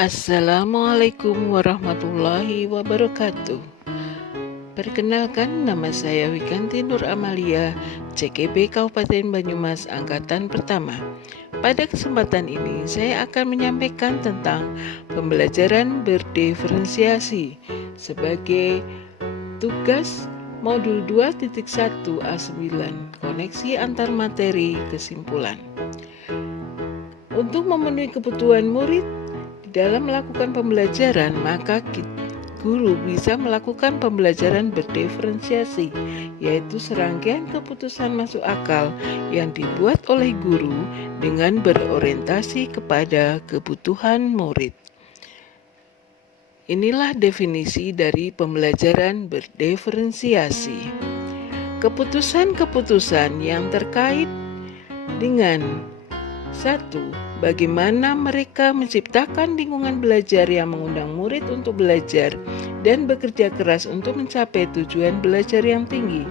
Assalamualaikum warahmatullahi wabarakatuh. Perkenalkan, nama saya Wikanti Nur Amalia, CKP Kabupaten Banyumas Angkatan Pertama. Pada kesempatan ini saya akan menyampaikan tentang pembelajaran berdiferensiasi sebagai tugas modul 2.1 A9, koneksi antar materi kesimpulan. Untuk memenuhi kebutuhan murid dalam melakukan pembelajaran, maka guru bisa melakukan pembelajaran berdiferensiasi, yaitu serangkaian keputusan masuk akal yang dibuat oleh guru dengan berorientasi kepada kebutuhan murid. Inilah definisi dari pembelajaran berdiferensiasi. Keputusan-keputusan yang terkait dengan 1. Bagaimana mereka menciptakan lingkungan belajar yang mengundang murid untuk belajar dan bekerja keras untuk mencapai tujuan belajar yang tinggi.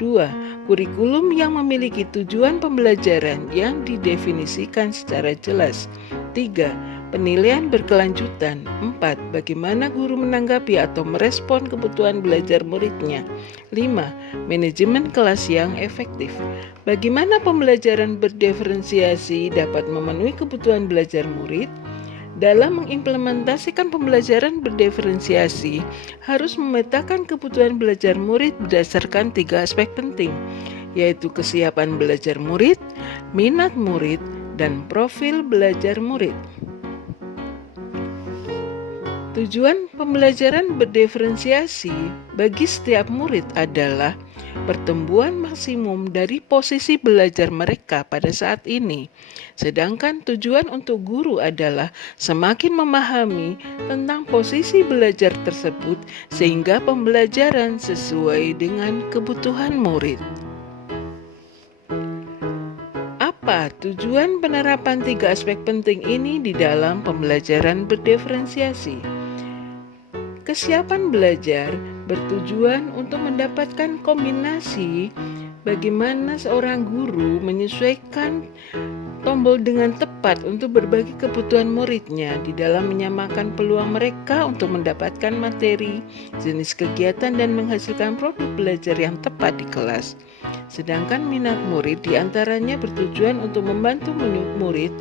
2. Kurikulum yang memiliki tujuan pembelajaran yang didefinisikan secara jelas. 3. Penilaian berkelanjutan. 4. Bagaimana guru menanggapi atau merespon kebutuhan belajar muridnya. 5. Manajemen kelas yang efektif. Bagaimana pembelajaran berdiferensiasi dapat memenuhi kebutuhan belajar murid? Dalam mengimplementasikan pembelajaran berdiferensiasi, harus memetakan kebutuhan belajar murid berdasarkan 3 aspek penting, yaitu kesiapan belajar murid, minat murid, dan profil belajar murid. Tujuan pembelajaran berdiferensiasi bagi setiap murid adalah pertumbuhan maksimum dari posisi belajar mereka pada saat ini. Sedangkan tujuan untuk guru adalah semakin memahami tentang posisi belajar tersebut sehingga pembelajaran sesuai dengan kebutuhan murid. Apa tujuan penerapan 3 aspek penting ini di dalam pembelajaran berdiferensiasi? Kesiapan belajar bertujuan untuk mendapatkan kombinasi bagaimana seorang guru menyesuaikan tombol dengan tepat untuk berbagi kebutuhan muridnya di dalam menyamakan peluang mereka untuk mendapatkan materi, jenis kegiatan, dan menghasilkan produk belajar yang tepat di kelas. Sedangkan minat murid diantaranya bertujuan untuk membantu murid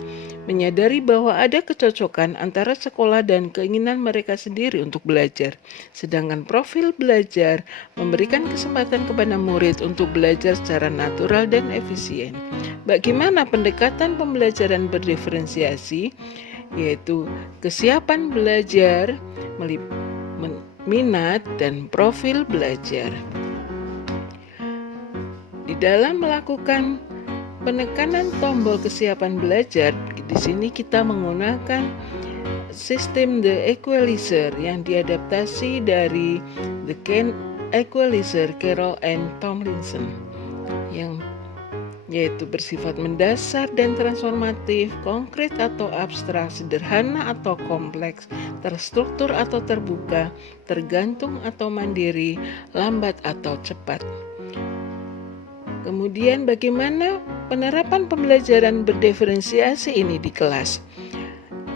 menyadari bahwa ada kecocokan antara sekolah dan keinginan mereka sendiri untuk belajar. Sedangkan profil belajar memberikan kesempatan kepada murid untuk belajar secara natural dan efisien. Bagaimana pendekatan pembelajaran berdiferensiasi? Yaitu kesiapan belajar, minat, dan profil belajar. Di dalam melakukan penekanan tombol kesiapan belajar, di sini kita menggunakan sistem The Equalizer yang diadaptasi dari The Equalizer Carroll and Tomlinson, yang yaitu bersifat mendasar dan transformatif, konkret atau abstrak, sederhana atau kompleks, terstruktur atau terbuka, tergantung atau mandiri, lambat atau cepat. Kemudian bagaimana penerapan pembelajaran berdiferensiasi ini di kelas?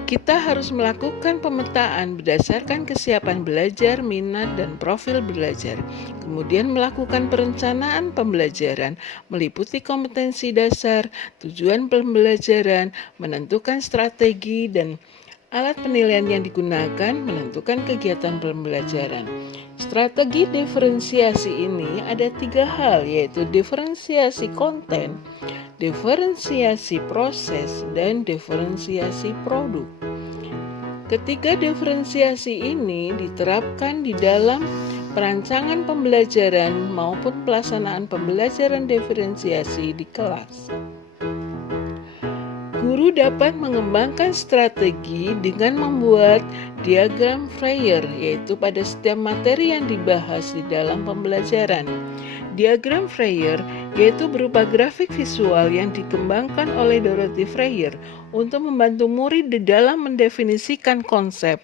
Kita harus melakukan pemetaan berdasarkan kesiapan belajar, minat, dan profil belajar. Kemudian melakukan perencanaan pembelajaran, meliputi kompetensi dasar, tujuan pembelajaran, menentukan strategi dan alat penilaian yang digunakan, menentukan kegiatan pembelajaran. Strategi diferensiasi ini ada 3 hal, yaitu diferensiasi konten, diferensiasi proses, dan diferensiasi produk. Ketiga diferensiasi ini diterapkan di dalam perancangan pembelajaran maupun pelaksanaan pembelajaran diferensiasi di kelas. Guru dapat mengembangkan strategi dengan membuat diagram Freire, yaitu pada setiap materi yang dibahas di dalam pembelajaran. Diagram Freire yaitu berupa grafik visual yang dikembangkan oleh Dorothy Freire untuk membantu murid di dalam mendefinisikan konsep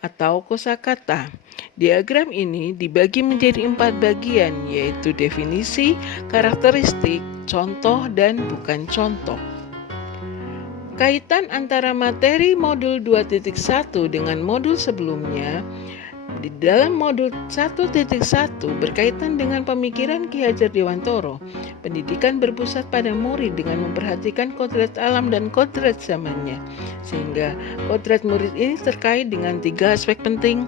atau kosakata. Diagram ini dibagi menjadi 4 bagian, yaitu definisi, karakteristik, contoh, dan bukan contoh. Kaitan antara materi modul 2.1 dengan modul sebelumnya. Di dalam modul 1.1 berkaitan dengan pemikiran Ki Hajar Dewantoro, pendidikan berpusat pada murid dengan memperhatikan kodrat alam dan kodrat zamannya. Sehingga kodrat murid ini terkait dengan 3 aspek penting,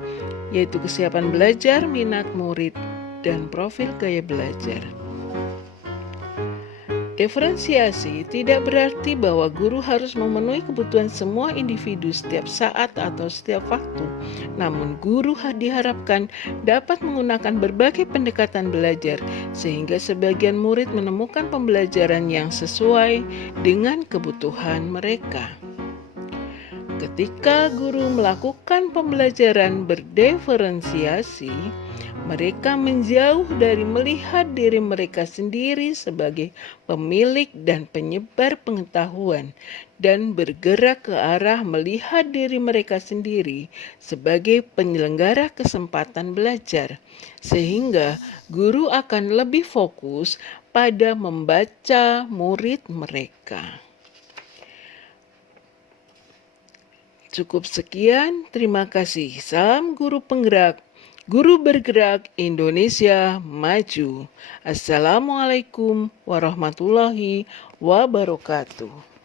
yaitu kesiapan belajar, minat murid, dan profil gaya belajar. Diferensiasi tidak berarti bahwa guru harus memenuhi kebutuhan semua individu setiap saat atau setiap waktu. Namun guru diharapkan dapat menggunakan berbagai pendekatan belajar sehingga sebagian murid menemukan pembelajaran yang sesuai dengan kebutuhan mereka. Ketika guru melakukan pembelajaran berdiferensiasi, mereka menjauh dari melihat diri mereka sendiri sebagai pemilik dan penyebar pengetahuan dan bergerak ke arah melihat diri mereka sendiri sebagai penyelenggara kesempatan belajar, sehingga guru akan lebih fokus pada membaca murid mereka. Cukup sekian, terima kasih. Salam guru penggerak. Guru bergerak Indonesia maju. Assalamualaikum warahmatullahi wabarakatuh.